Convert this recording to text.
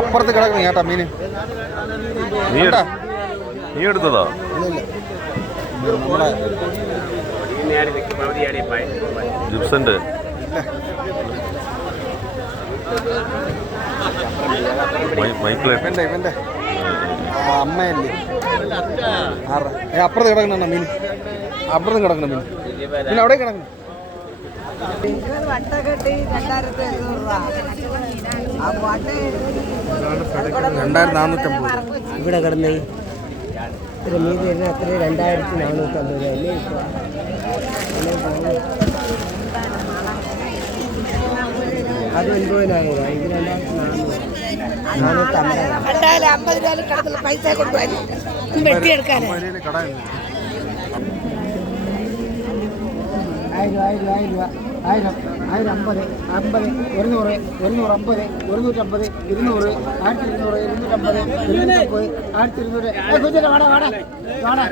അപ്പുറത്ത് കിടക്കണം ചേട്ടാ മീന്. നീ എടു- നീ എടുത്തതാ? ജിപ്സന്റെ. അമ്മയല്ലേ? അപ്പുറത്ത് കിടക്കണ മീൻ അപ്പുറത്ത് കിടക്കണം പിന്നെ. പിന്നെ അവിടെ കിടക്കണം രണ്ടായിരത്തി നാനൂറ്റമ്പത് ഇവിടെ കിടന്ന് ഇത്ര മീതി വരുന്ന അത്ര രണ്ടായിരത്തി നാനൂറ്റമ്പത് രൂപ അല്ലേ? അത് ഒൻപതിനായിരം ഇത് രണ്ടായിരത്തി നാനൂറ്. നാനൂറ്റമ്പത് അമ്പത് രൂപ കടത്തുള്ള പൈസ കൊണ്ടുപോയി ആയിരം ആയിരം ആയിരം രൂപ. ആയിരം ആയിരം അമ്പത് അമ്പത് ഒരുന്നൂറ് ഒരുന്നൂറ് അമ്പത് ഒരുന്നൂറ്റമ്പത് ഇരുന്നൂറ് ആയിരത്തി ഇരുന്നൂറ് ഇരുന്നൂറ്റമ്പത് ഇരുന്നൂറ്റമ്പത് ആയിരത്തി ഇരുന്നൂറ് വാടാ വാടാ വാടാ.